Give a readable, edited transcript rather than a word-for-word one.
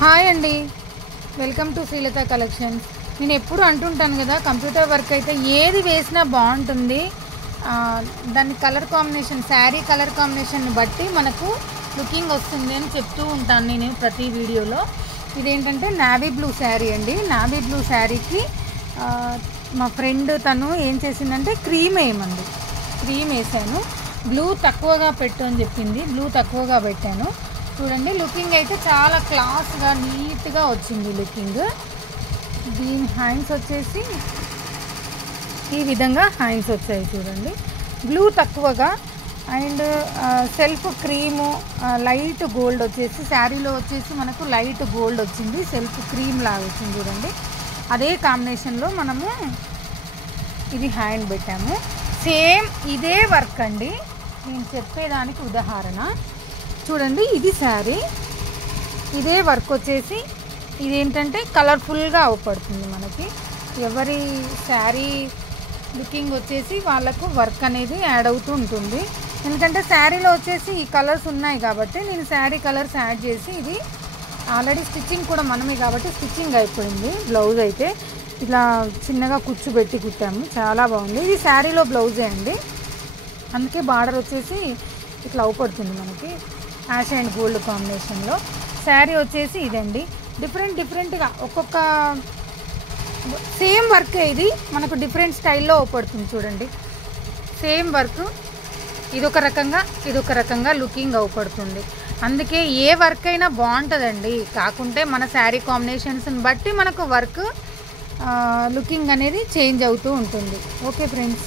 Hi అండి, welcome to Srilatha collections. నేను ఎప్పుడు అంటుంటాను కదా, కంప్యూటర్ వర్క్ అయితే ఏది వేసినా బాగుంటుంది. దాని colour combination, sari colour combination బట్టి మనకు లుకింగ్ వస్తుంది అని చెప్తూ ఉంటాను నేను ప్రతి వీడియోలో. ఇదేంటంటే నావీ బ్లూ శారీ అండి. నావీ బ్లూ శారీకి మా ఫ్రెండ్ తను ఏం చేసిందంటే క్రీమ్ వేసాను. బ్లూ తక్కువగా పెట్టు అని చెప్పింది. బ్లూ తక్కువగా పెట్టాను. చూడండి, లుకింగ్ అయితే చాలా క్లాస్గా నీట్గా వచ్చింది లుకింగ్. దీని హ్యాండ్స్ వచ్చేసి ఈ విధంగా హ్యాండ్స్ వచ్చాయి చూడండి. బ్లూ తక్కువగా and self cream light gold వచ్చేసి శారీలో వచ్చేసి మనకు లైట్ గోల్డ్ వచ్చింది. సెల్ఫ్ క్రీమ్ లాగా వచ్చింది చూడండి. అదే కాంబినేషన్లో మనము ఇది హ్యాండ్ పెట్టాము. సేమ్ ఇదే వర్క్ అండి. నేను చెప్పేదానికి ఉదాహరణ చూడండి. ఇది శారీ, ఇదే వర్క్ వచ్చేసి ఇదేంటంటే కలర్ఫుల్గా అవపడుతుంది మనకి. ఎవరి శారీ లుకింగ్ వచ్చేసి వాళ్ళకు వర్క్ అనేది యాడ్ అవుతూ ఉంటుంది. ఎందుకంటే శారీలో వచ్చేసి ఈ కలర్స్ ఉన్నాయి కాబట్టి నేను శారీ కలర్స్ యాడ్ చేసి, ఇది ఆల్రెడీ స్టిచ్చింగ్ కూడా మనమే కాబట్టి స్టిచ్చింగ్ అయిపోయింది. బ్లౌజ్ అయితే ఇలా చిన్నగా కుచ్చు పెట్టి కుట్టాము, చాలా బాగుంది. ఇది శారీలో బ్లౌజే అండి, అందుకే బార్డర్ వచ్చేసి ఇట్లా అవపడుతుంది మనకి యాష్ అండ్ గోల్డ్ కాంబినేషన్లో. శారీ వచ్చేసి ఇదండి. డిఫరెంట్గా ఒక్కొక్క సేమ్ వర్క్ ఇది మనకు డిఫరెంట్ స్టైల్లో అవపడుతుంది చూడండి. సేమ్ వర్క్ ఇదొక రకంగా లుకింగ్ అవపడుతుంది. అందుకే ఏ వర్క్ అయినా బాగుంటుందండి. కాకుంటే మన శారీ కాంబినేషన్స్ని బట్టి మనకు వర్క్ లుకింగ్ అనేది చేంజ్ అవుతూ ఉంటుంది. Okay friends.